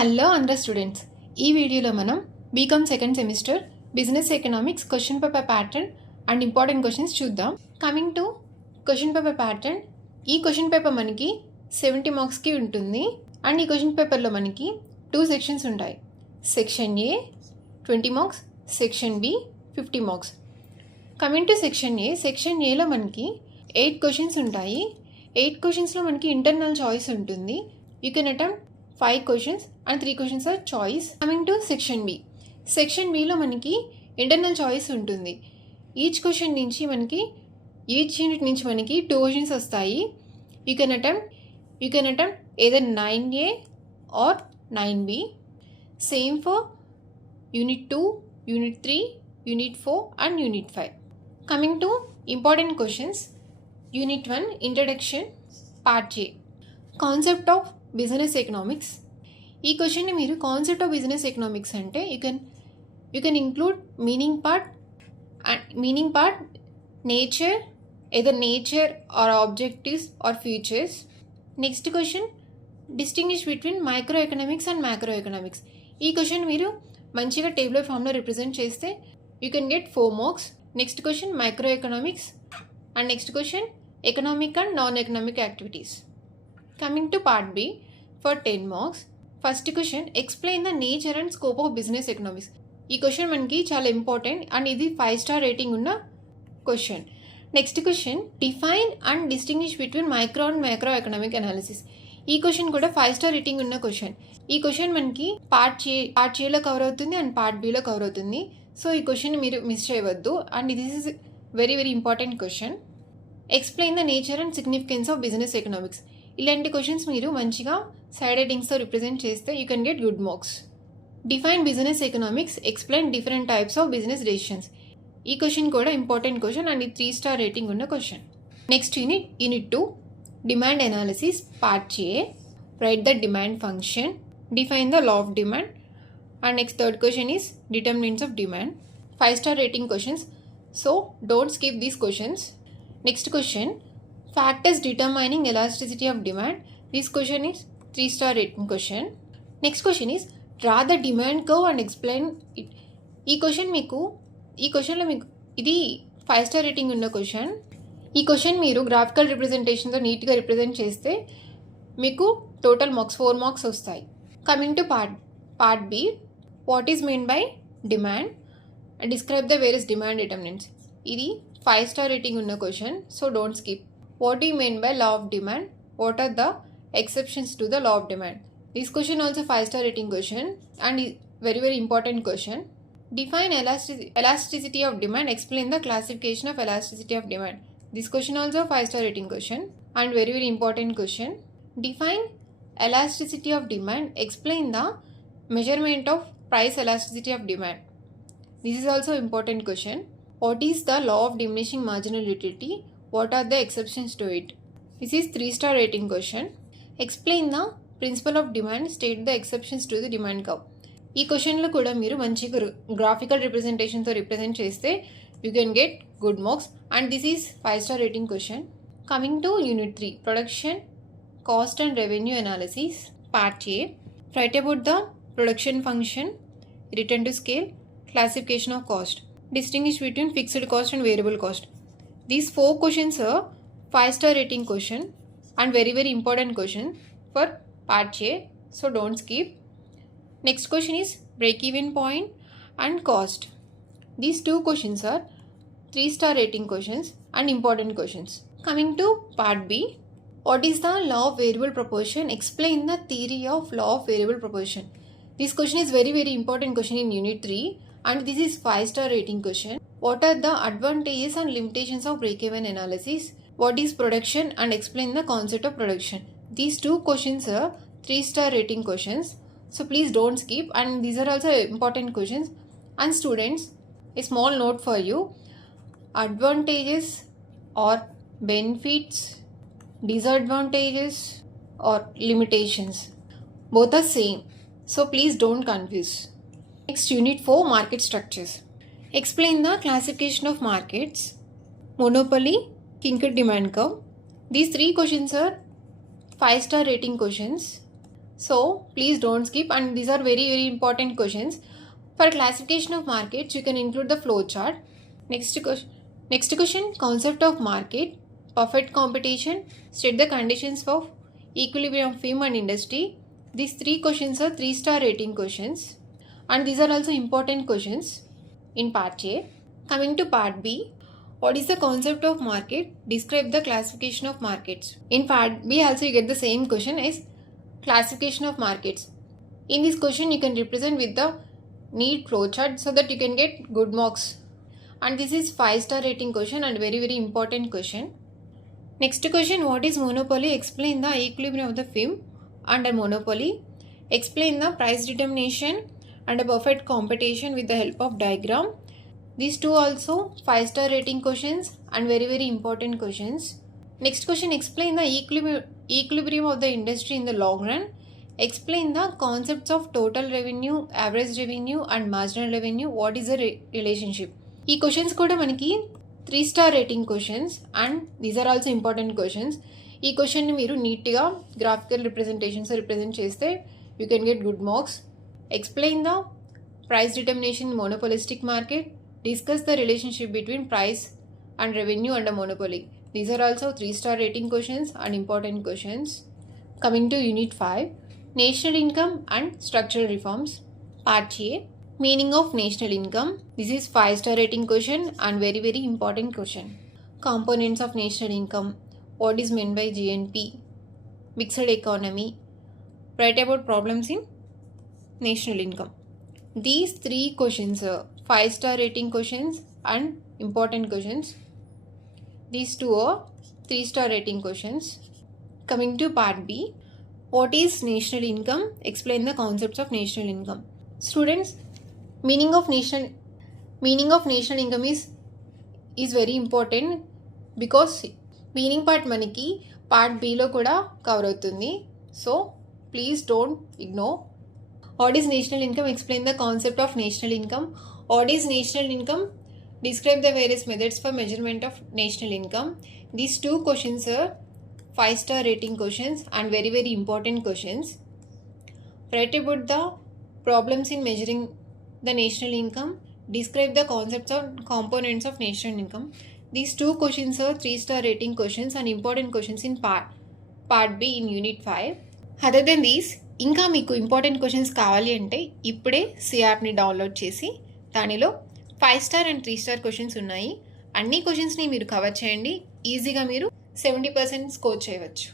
హలో అందరూ స్టూడెంట్స్, ఈ వీడియోలో మనం BCom second semester business economics question paper pattern and important questions చూద్దాం. Coming to question paper pattern, ఈ క్వశ్చన్ పేపర్ మనకి 70 మార్క్స్కి ఉంటుంది. అండ్ ఈ క్వశ్చన్ పేపర్లో మనకి 2 సెక్షన్స్ ఉంటాయి. Section A 20 marks, section B 50 marks. Coming to section ఏలో మనకి 8 క్వశ్చన్స్ ఉంటాయి. 8 క్వశ్చన్స్లో మనకి ఇంటర్నల్ చాయిస్ ఉంటుంది. You can attempt 5 questions and 3 questions are choice. Coming to section బిలో మనకి ఇంటర్నల్ చాయిస్ ఉంటుంది. ఈచ్ యూనిట్ నుంచి మనకి 2 questions వస్తాయి. You can attempt either 9A or 9B. Same for unit 2, unit 3, unit 4 and unit 5. Coming to important questions. Unit 1 introduction, part A, concept of business economics. ఈ క్వశ్చన్ని మీరు concept of business economics అంటే you can include meaning part, nature or objectives or features. Next question, distinguish between micro economics and macro economics. ఈ question మీరు మంచిగా tabular ఫామ్లో represent చేస్తే you can get 4 marks. Next question micro economics and next question economic and non economic activities. Coming to part B for 10 marks. First question, explain the nature and scope of business economics. ఈ క్వశ్చన్ మనకి చాలా important and ఇది 5 star rating ఉన్న question. Next question, define and distinguish between micro and micro economic analysis. ఈ క్వశ్చన్ కూడా 5 star rating ఉన్న question. ఈ క్వశ్చన్ మనకి పార్ట్ ఏలో కవర్ అవుతుంది అండ్ పార్ట్ బిలో కవర్ అవుతుంది. సో ఈ క్వశ్చన్ మీరు మిస్ చేయవద్దు and this is very very important question. Explain the nature and significance of business economics. ఇలాంటి క్వశ్చన్స్ మీరు మంచిగా సైడ్ హెడ్డింగ్స్తో రిప్రజెంట్ చేస్తే you can get good marks. Define business economics, explain different types of business decisions. ఈ క్వశ్చన్ కూడా ఇంపార్టెంట్ క్వశ్చన్ అండ్ ఇది 3 star rating ఉన్న question. Next unit 2 demand analysis, part A, right the demand function, define the law of demand and next third question is determinants of demand. 5 star rating questions, so don't skip these questions. Next question, factors determining elasticity of demand. This question is 3 star rating question. Next question is draw the demand curve and explain it. ఈ క్వశ్చన్లో మీకు ఇది 5 star rating ఉన్న question. ఈ question మీరు graphical రిప్రజెంటేషన్తో నీట్గా represent చేస్తే మీకు టోటల్ మార్క్స్ 4 మార్క్స్ వస్తాయి. Coming to part B, what is mean by demand and describe the various demand determinants. ఇది 5 స్టార్ రేటింగ్ ఉన్న question, so don't skip. What do you mean by law of demand? What are the exceptions to the law of demand? This question also 5 star rating question and very very important question. Define elasticity of demand. Explain the classification of elasticity of demand. This question also 5 star rating question and very very important question. Define elasticity of demand. Explain the measurement of price elasticity of demand. This is also important question. What is the law of diminishing marginal utility? What are the exceptions to it? This is 3 star rating question. Explain the principle of demand. State the exceptions to the demand curve. ఈ క్వశ్చన్లో కూడా మీరు మంచిగా గ్రాఫికల్ రిప్రజెంటేషన్తో రిప్రజెంట్ చేస్తే you can get good marks and this is 5 star rating question. Coming to unit 3 production, cost and revenue analysis, part A, write about the production function, return to scale, classification of cost, distinguish between fixed cost and variable cost. These 4 questions are 5 star rating question and very very important question for part A, so don't skip. Next question is break even point and cost. These 2 questions are 3 star rating questions and important questions. Coming to part B, what is the law of variable proportion? Explain the theory of law of variable proportion. This question is very very important question in unit 3 and this is 5 star rating question. What are the advantages and limitations of break-even analysis? What is production and explain the concept of production. These 2 questions are 3 star rating questions, so please don't skip and these are also important questions. And students, a small note for you, advantages or benefits, disadvantages or limitations, both are same, so please don't confuse. Next, unit 4 market structures. Explain the classification of markets, monopoly, kinked demand curve. These 3 questions are 5 star rating questions, So please don't skip, and these are very important questions. For classification of markets, you can include the flow chart. Next question, concept of market, perfect competition, state the conditions of equilibrium of firm and industry. These 3 questions are 3-star rating questions, and these are also important questions in part A. Coming to part B, what is the concept of market? Describe the classification of markets. In part B also you get the same question as classification of markets. In this question you can represent with the neat flowchart so that you can get good marks. And this is 5-star rating question and very important question. Next question, what is monopoly? Explain the equilibrium of the firm under monopoly. Explain the price determination and a perfect competition with the help of diagram. These 2 also 5-star rating questions and very important questions. Next question, explain the equilibrium of the industry in the long run. Explain the concepts of total revenue, average revenue and marginal revenue. What is the relationship? ఈ questions కూడా మనకి 3-star rating questions and these are also important questions. ఈ క్వశ్చన్ని మీరు నీట్గా graphical representations represent చేస్తే you can get good marks. Explain the price determination monopolistic market. Discuss the relationship between price and revenue and monopoly. These are also 3-star rating questions and important questions. Coming to unit 5, national income and structural reforms. Part A, meaning of national income. This is 5-star rating question and very important question. Components of national income. What is meant by GNP? Mixed economy. Write about problems in national income. These 3 questions are 5-star rating questions and important questions. These 2 are 3-star rating questions. Coming to part B, what is national income? Explain the concepts of national income. Students, meaning of national income is very important because meaning part మనకి part B లో కూడా కవర్ అవుతుంది. So please don't ignore. What is national income? Explain the concept of national income. What is national income? Describe the various methods for measurement of national income. These 2 questions are 5-star rating questions and very important questions. Write about the problems in measuring the national income. Describe the concepts of components of national income. These 2 questions are 3-star rating questions and important questions in part B in unit 5. Other than these, ఇంకా మీకు important questions కావాలి అంటే ఇప్పుడే సిఆర్ని డౌన్లోడ్ చేసి దానిలో 5-star and 3-star questions ఉన్నాయి. అన్ని క్వశ్చన్స్ని మీరు కవర్ చేయండి. ఈజీగా మీరు 70% స్కోర్ చేయవచ్చు.